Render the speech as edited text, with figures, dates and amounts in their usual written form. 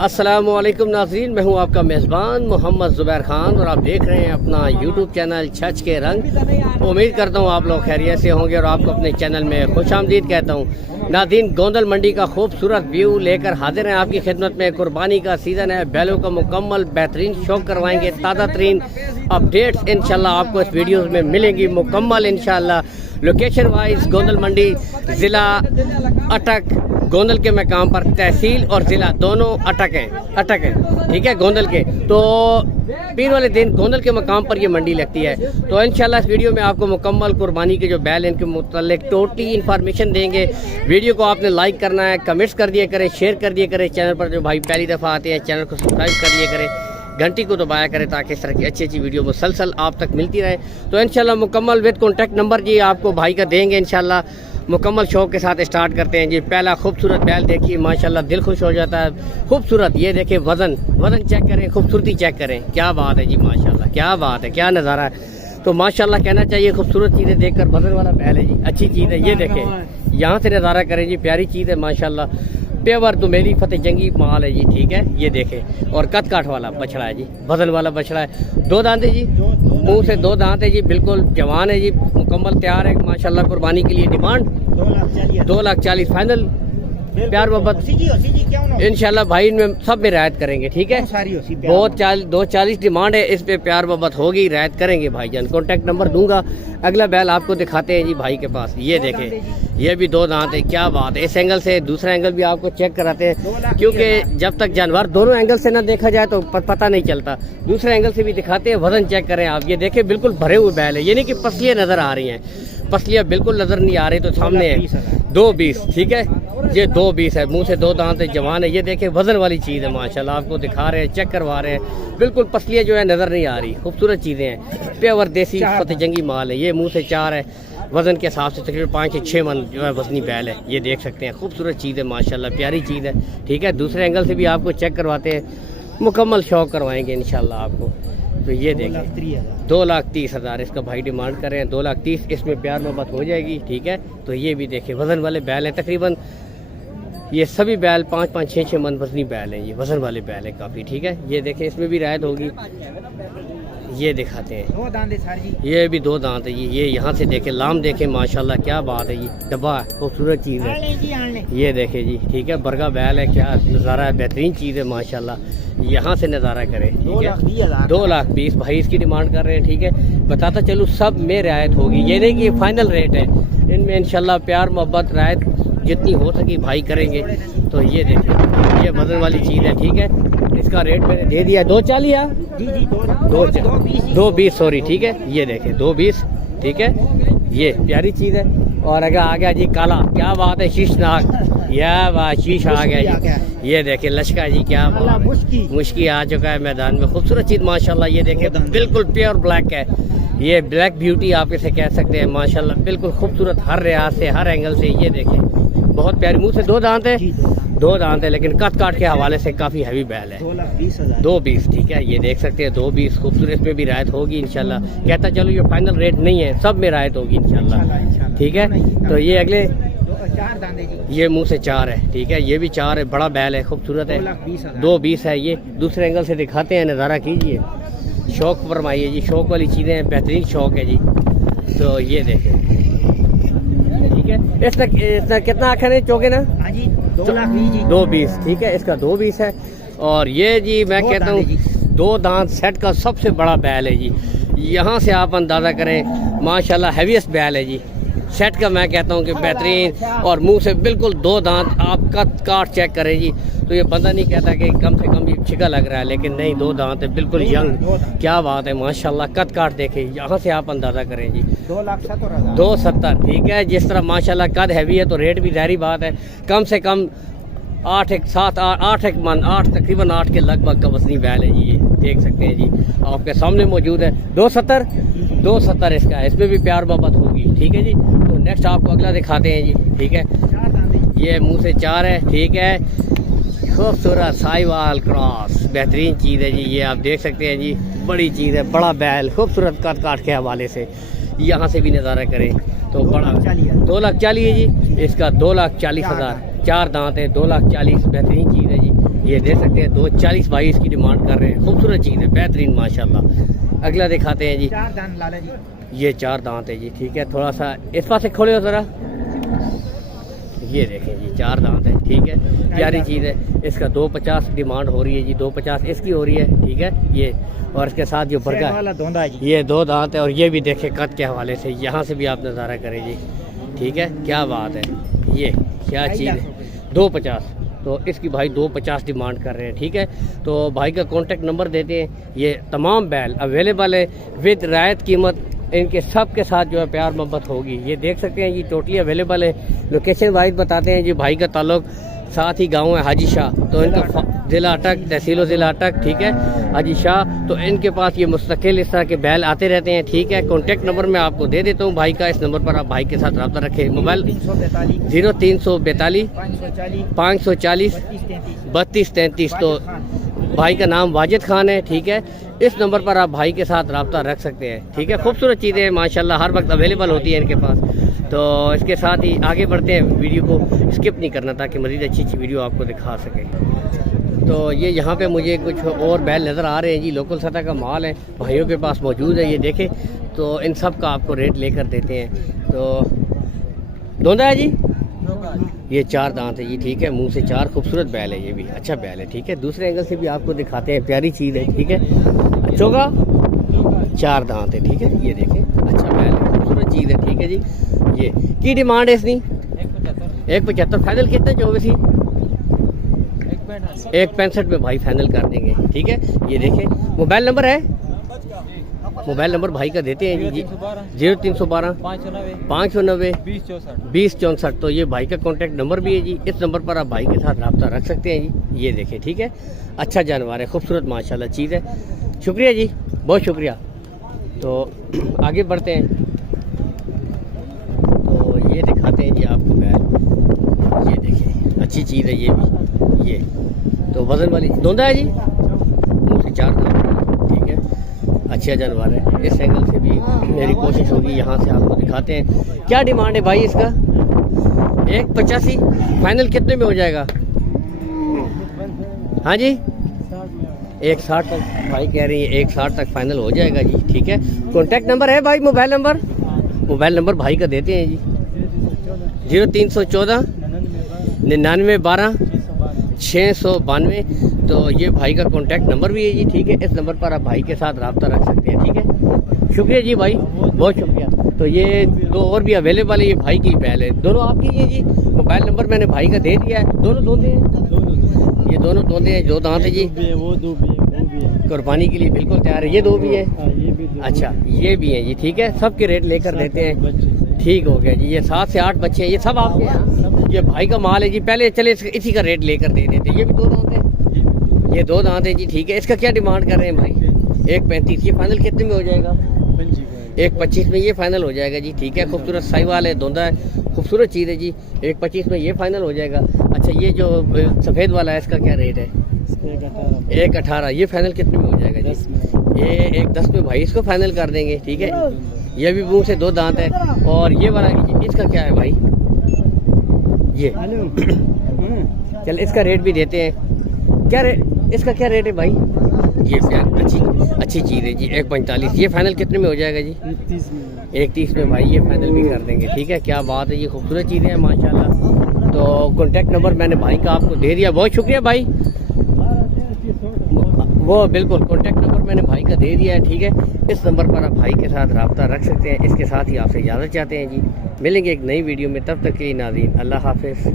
अस्सलामुअलैकुम नाज़रीन, मैं हूं आपका मेज़बान मोहम्मद ज़ुबैर ख़ान और आप देख रहे हैं अपना यूट्यूब चैनल छच के रंग। उम्मीद करता हूं आप लोग खैरियत से होंगे और आपको अपने चैनल में खुशामदीद कहता हूं। नाज़रीन, गोंदल मंडी का खूबसूरत व्यू लेकर हाजिर हैं आपकी खिदमत में। कुर्बानी का सीज़न है, बैलों का मुकम्मल बेहतरीन शौक करवाएंगे। ताज़ा तरीन अपडेट्स इंशाल्लाह आपको इस वीडियो में मिलेंगी मुकम्मल इंशाल्लाह। लोकेशन वाइज गोंदल मंडी, ज़िला अटक, गोंदल के मकाम पर तहसील और ज़िला दोनों अटक है, ठीक है, गोंदल के। तो पीर वाले दिन गोंदल के मकाम पर ये मंडी लगती है। तो इंशाल्लाह इस वीडियो में आपको मुकम्मल कुर्बानी के जो बैल हैं इनके मुतालिक टोटली इन्फॉर्मेशन देंगे। वीडियो को आपने लाइक करना है, कमेंट्स कर दिया करें, शेयर कर दिया करें। चैनल पर जो भाई पहली दफ़ा आते हैं चैनल को सब्सक्राइब कर दिया करें, घंटी को दबाया करें ताकि इस तरह की अच्छी अच्छी वीडियो मुसलसल आप तक मिलती रहे। तो इंशाल्लाह मुकम्मल विद कॉन्टैक्ट नंबर जी आपको भाई का देंगे इंशाल्लाह। मुकम्मल शौक के साथ स्टार्ट करते हैं जी। पहला खूबसूरत बैल देखिए, माशाल्लाह दिल खुश हो जाता है। खूबसूरत, ये देखिए वज़न चेक करें, खूबसूरती चेक करें, क्या बात है जी माशाल्लाह, क्या बात है, क्या नज़ारा है। तो माशाल्लाह कहना चाहिए, खूबसूरत चीज़ें देखकर वज़न वाला बैल है जी, अच्छी चीज़ है। ये देखें, यहाँ से नज़ारा करें जी, प्यारी चीज़ है माशाल्लाह। पेवर तो मेरी फतेह जंगी माल है जी, ठीक है। ये देखें, और कद काठ वाला बछड़ा है जी, वजन वाला बछड़ा है। दो दांत है जी, मुंह से दो दांत है जी, बिल्कुल जवान है जी, मुकम्मल तैयार है माशाल्लाह। कुर्बानी के लिए डिमांड 2,40,000 फाइनल। प्यार मोहब्बत इंशाल्लाह भाई इनमें सब में रियायत करेंगे, ठीक है। बहुत 2,40 डिमांड है, इस पे प्यार मोहब्बत होगी, रियायत करेंगे भाईजान। कॉन्टैक्ट नंबर दूंगा। अगला बैल आपको दिखाते हैं जी भाई के पास। ये देखें, ये भी दो दांत है, क्या बात है। इस एंगल से दूसरा एंगल भी आपको चेक कराते हैं, क्योंकि जब तक जानवर दोनों एंगल से ना देखा जाए तो पता नहीं चलता। दूसरे एंगल से भी दिखाते हैं, वजन चेक करें आप। ये देखें, बिल्कुल भरे हुए बैल है, ये नहीं कि पसलियाँ नजर आ रही हैं, पसलियाँ बिल्कुल नजर नहीं आ रही। तो सामने है 2,20, ठीक है, ये 2,20 है, मुंह से दो दांत है, जवान है। ये देखें, वजन वाली चीज़ है माशाल्लाह, आपको दिखा रहे हैं, चेक करवा रहे हैं। बिल्कुल पसलियाँ जो है नज़र नहीं आ रही, खूबसूरत चीज़ें हैं। प्योर देसी फतेह जंगी माल है। ये मुंह से 4 है, वज़न के हिसाब से तकरीबन 5 से 6 मन जो है वज़नी बैल है। ये देख सकते हैं, खूबसूरत चीज़ है माशाल्लाह, प्यारी चीज़ है, ठीक है। दूसरे एंगल से भी आपको चेक करवाते हैं, मुकम्मल शौक करवाएंगे इंशाल्लाह आपको। तो ये देखें, 2,30,000 इसका भाई डिमांड कर रहे हैं। 2,30,000 इसमें प्यार मोहब्बत हो जाएगी, ठीक है। तो ये भी देखें, वज़न वाले बैल हैं तकरीबन। ये सभी बैल 5-5, 6-6 मन वज़नी बैल हैं, ये वज़न वाले बैल हैं काफ़ी, ठीक है। ये देखें, इसमें भी रियायत होगी। ये दिखाते हैं, दो दांत है सर जी, ये भी दो दांत है। ये यहाँ से देखें, लाम देखें माशाल्लाह, क्या बात है। ये डब्बा है, खूबसूरत चीज़ है। ये देखें जी, ठीक है, बरगा बैल है, क्या नज़ारा है, बेहतरीन चीज़ है माशाल्लाह। यहाँ से नज़ारा करें, ठीक है। 2,20,000 भाई इसकी डिमांड कर रहे हैं, ठीक है। बताता चलूँ, सब में रियायत होगी, ये नहीं कि फाइनल रेट है। इनमें इंशाल्लाह प्यार मोहब्बत रियायत जितनी हो सकी भाई करेंगे। तो ये देखें, ये वजन वाली चीज़ है, ठीक है। इसका रेट मैंने दे दिया 2,40,000 जी जी, 2,20 सॉरी, ठीक है। ये देखें 2,20, ठीक है। ये प्यारी चीज़ है। और अगर आ गया जी काला, क्या बात है, शीशनाग, या बात शीश आ गया जी। ये देखें लश्का जी, क्या बात है, मुश्की आ चुका है मैदान में, खूबसूरत चीज़ माशाल्लाह। ये देखें, बिल्कुल प्योर ब्लैक है, ये ब्लैक ब्यूटी आप इसे कह सकते हैं माशाल्लाह, बिल्कुल खूबसूरत हर रियाज से, हर एंगल से। ये देखें, बहुत प्यारी, मुंह से दो दांत है, दो दांत है, लेकिन कद काट के हवाले से काफ़ी हैवी बैल है। 2,20,000, ठीक है। ये देख सकते हैं 2,20, खूबसूरत, इसमें भी रायत होगी इंशाल्लाह। कहता चलो ये फाइनल रेट नहीं है, सब में रायत होगी इंशाल्लाह, ठीक है। तो ये अगले, ये मुंह से 4 है, ठीक है। ये भी 4 है, बड़ा बैल है, खूबसूरत है। 2,20 है। ये दूसरे एंगल से दिखाते हैं, नज़ारा कीजिए, शौक फरमाइए जी, शौक वाली चीज़ें हैं, बेहतरीन शौक है जी। तो ये देखें, ठीक है। इसका कितना आखिर है चौके ना, 2,20, ठीक है। इसका 2,20 है। और ये जी मैं कहता हूँ 2 दांत सेट का सबसे बड़ा बैल है जी। यहाँ से आप अंदाज़ा करें माशाल्लाह, हैवीएस्ट बैल है जी सेट का। मैं कहता हूँ कि बेहतरीन, और मुंह से बिल्कुल 2 दांत, आप कद काट चेक करें जी। तो ये बंदा नहीं कहता कि कम से कम भी छिका लग रहा है, लेकिन नहीं, 2 दांत है, बिल्कुल यंग, क्या बात है माशाल्लाह। कद काट देखें, यहाँ से आप अंदाज़ा करें जी, 2,70, ठीक है। जिस तरह माशाल्लाह कद हैवी है तो रेट भी ज़ाहिर बात है, कम से कम 8 मन, तकरीबन 8 के लगभग का वज़नी बैल है जी। ये देख सकते हैं जी, आपके सामने मौजूद है। 2,70 इसका है, इसमें भी प्यार मोहब्बत होगी, ठीक है जी। तो नेक्स्ट आपको अगला दिखाते हैं जी, ठीक है। ये मुंह से 4 है, ठीक है। खूबसूरत साहिवाल क्रॉस, बेहतरीन चीज़ है जी। ये आप देख सकते हैं जी, बड़ी चीज़ है, बड़ा बैल, खूबसूरत कद काट के हवाले से। यहाँ से भी नज़ारा करें तो बड़ा 2,40,000 है जी। इसका 2,40,000, 4 दांत है, 2,40,000, बेहतरीन चीज़ है जी। ये देख सकते हैं 240 भाई इसकी डिमांड कर रहे हैं। खूबसूरत चीज़ है, बेहतरीन माशाल्लाह। अगला दिखाते हैं जी। 4 दांत लाला जी। ये 4 दांत है जी, ठीक है। थोड़ा सा इस पास से खोले हो ज़रा। ये देखें जी 4 दांत है, ठीक है। प्यारी चीज़ है। इसका 250 डिमांड हो रही है जी, 250 इसकी हो रही है, ठीक है। ये और इसके साथ जो बर्गा वाला धोंदा जी, ये 2 दांत है। और ये भी देखें कद के हवाले से, यहाँ से भी आप नज़ारा करें जी, ठीक है। क्या बात है, ये क्या चीज़ है। 250 तो इसकी भाई 250 डिमांड कर रहे हैं, ठीक है। तो भाई का कॉन्टेक्ट नंबर देते हैं। ये तमाम बैल अवेलेबल है विद रियायत कीमत। इनके सब के साथ जो है प्यार मोहब्बत होगी। ये देख सकते हैं जी, टोटली अवेलेबल है। लोकेशन वाइज बताते हैं जी। भाई का ताल्लुक साथ ही गांव है हाजी शाह, तो इनका ज़िला अटक, तहसील ज़िला अटक, ठीक है, हाजी शाह। तो इनके पास ये मुस्तकिल इस तरह के बैल आते रहते हैं, ठीक है। कॉन्टेक्ट नंबर मैं आपको दे देता हूँ भाई का। इस नंबर पर आप भाई के साथ रब्ता रखें। मोबाइल 0342 540 3233। तो भाई का नाम वाजिद खान है, ठीक है। इस नंबर पर आप भाई के साथ रब्ता रख सकते हैं, ठीक है। खूबसूरत चीज़ें माशाल्लाह हर वक्त अवेलेबल होती है इनके पास। तो इसके साथ ही आगे बढ़ते हैं, वीडियो को स्किप नहीं करना ताकि मज़ीद अच्छी अच्छी वीडियो आपको दिखा सके। तो ये यहाँ पे मुझे कुछ और बैल नज़र आ रहे हैं जी, लोकल सतह का माल है, भाइयों के पास मौजूद है। ये देखें, तो इन सब का आपको रेट लेकर देते हैं। तो धोंदा है जी, ये 4 दांत है जी, ठीक है। मुंह से 4 खूबसूरत बैल है, ये भी अच्छा बैल है, ठीक है। दूसरे एंगल से भी आपको दिखाते हैं, प्यारी चीज़ है, ठीक है। चोगा 4 दांत है, ठीक है। ये देखें, अच्छा बैल है, खूबसूरत चीज़ है, ठीक है जी। ये की डिमांड है इसकी 175। फाइनल कितने जो वैसी 165 में भाई फाइनल कर देंगे, ठीक है। ये देखें, मोबाइल नंबर है, मोबाइल नंबर भाई का देते हैं जी। 0312 590 2064। तो ये भाई का कॉन्टैक्ट नंबर भी है जी। इस नंबर पर आप भाई के साथ रब्ता रख सकते हैं जी। ये देखें, ठीक है। अच्छा जानवर है, खूबसूरत माशाल्लाह चीज़ है। शुक्रिया जी, बहुत शुक्रिया। तो आगे बढ़ते हैं। तो ये दिखाते हैं जी आपको बैल। ये देखें, अच्छी चीज़ है ये भी। ये तो वज़न वाली धोंदा है जी, मुँह से 4 दांत, ठीक है। अच्छा जानवर है। इस एंगल से भी मेरी कोशिश होगी, यहाँ से आपको दिखाते हैं। क्या डिमांड है भाई इसका 185। फाइनल कितने में हो जाएगा? हाँ जी 160 तक भाई कह रही है, 160 तक फाइनल हो जाएगा जी, ठीक है। कॉन्टैक्ट नंबर है भाई, मोबाइल नंबर भाई का देते हैं जी। 0314 99 12 692। तो ये भाई का कॉन्टैक्ट नंबर भी है जी, ठीक है। इस नंबर पर आप भाई के साथ रब्ता रख सकते हैं, ठीक है। शुक्रिया जी भाई, बहुत शुक्रिया। तो ये 2 और भी अवेलेबल है, ये भाई की पहल है, दोनों आपकी है जी। मोबाइल नंबर मैंने भाई का दे दिया है। दोनों धोते हैं, ये दोनों धोते हैं, 2 दांत है जी। कुर्बानी के लिए बिल्कुल तैयार है। ये 2 भी है, अच्छा ये भी है जी, ठीक है। सबके रेट लेकर देते हैं, ठीक हो गया जी। ये 7 से 8 बच्चे हैं, ये सब आपके यहाँ, ये भाई का माल है जी। पहले चले इसी का रेट लेकर दे देते। ये भी 2 दांत है, ये 2 दांत है जी, ठीक है। इसका क्या डिमांड कर रहे हैं भाई 135। ये फाइनल कितने में हो जाएगा? 125 में ये फाइनल हो जाएगा जी, ठीक है। खूबसूरत साहिवाल है, धोंदा है, खूबसूरत चीज़ है जी। 125 में ये फाइनल हो जाएगा। अच्छा ये जो सफ़ेद वाला है इसका क्या रेट है? 118। ये फाइनल कितने में हो जाएगा जी? ये 110 में भाई इसको फाइनल कर देंगे, ठीक है। ये भी मुंह से 2 दांत है। और ये वाला इसका क्या है भाई? ये चल इसका रेट भी देते हैं। क्या रेट इसका, क्या रेट है भाई? ये अच्छी चीज़ है जी, 145। ये फाइनल कितने में हो जाएगा जी? 130 में भाई ये फाइनल भी कर देंगे, ठीक है। क्या बात है, ये खूबसूरत चीज़ें हैं माशाल्लाह। तो कॉन्टैक्ट नंबर मैंने भाई का आपको दे दिया, बहुत शुक्रिया भाई। वो बिल्कुल कॉन्टैक्ट नंबर मैंने भाई का दे दिया है, ठीक है। इस नंबर पर आप भाई के साथ रब्ता रख सकते हैं। इसके साथ ही आपसे इजाज़त चाहते हैं जी। मिलेंगे एक नई वीडियो में, तब तक के लिए नाज़रीन अल्लाह हाफिज़।